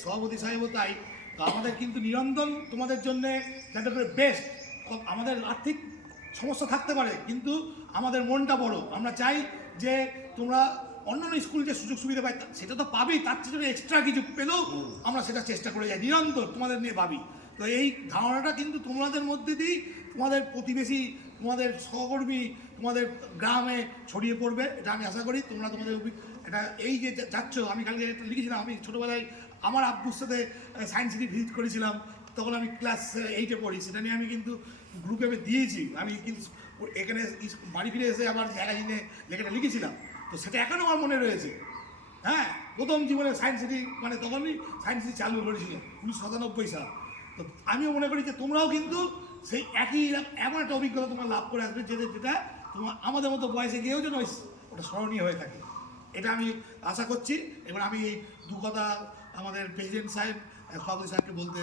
সভাপতি সাহেবও তাই। তো আমাদের কিন্তু নিরন্তর তোমাদের জন্য যাতে করে বেস্ট, আমাদের আর্থিক সমস্যা থাকতে পারে কিন্তু আমাদের মনটা বড়, আমরা চাই যে তোমরা অন্যান্য স্কুল যে সুযোগ সুবিধা পাই সেটা তো পাবেই, তার চেয়ে এক্সট্রা কিছু পেলেও আমরা সেটা চেষ্টা করে যাই, নিরন্তর তোমাদের নিয়ে ভাবি। তো এই ধারণাটা কিন্তু তোমাদের মধ্যে দিয়েই তোমাদের প্রতিবেশী, তোমাদের সহকর্মী, তোমাদের গ্রামে ছড়িয়ে পড়বে, এটা আমি আশা করি। তোমরা তোমাদের এটা এই যে যাচ্ছ, আমি কালকে লিখেছিলাম, আমি ছোটোবেলায় আমার আব্বুর সাথে সায়েন্স সিটি ভিজিট করেছিলাম, তখন আমি ক্লাস 8-এ পড়ি, সেটা নিয়ে আমি কিন্তু গ্রুপে দিয়েছি। আমি কিন্তু এখানে বাড়ি ফিরে এসে আমার ম্যাগাজিনে লেখাটা লিখেছিলাম, তো সেটা এখনও আমার মনে রয়েছে। হ্যাঁ, প্রথম জীবনে সায়েন্স সিটি, মানে তখনই সায়েন্স সিটি চালু করেছিল 1997 সাল। তো আমিও মনে করি যে তোমরাও কিন্তু সেই একই এমন একটা অভিজ্ঞতা তোমরা লাভ করে আসবে যেটা তোমার আমাদের মতো বয়সে গিয়েও যেন ওটা স্মরণীয় হয়ে থাকে, এটা আমি আশা করছি। এবার আমি এই দু কথা আমাদের প্রেসিডেন্ট সাহেব, সভাপতি সাহেবকে বলতে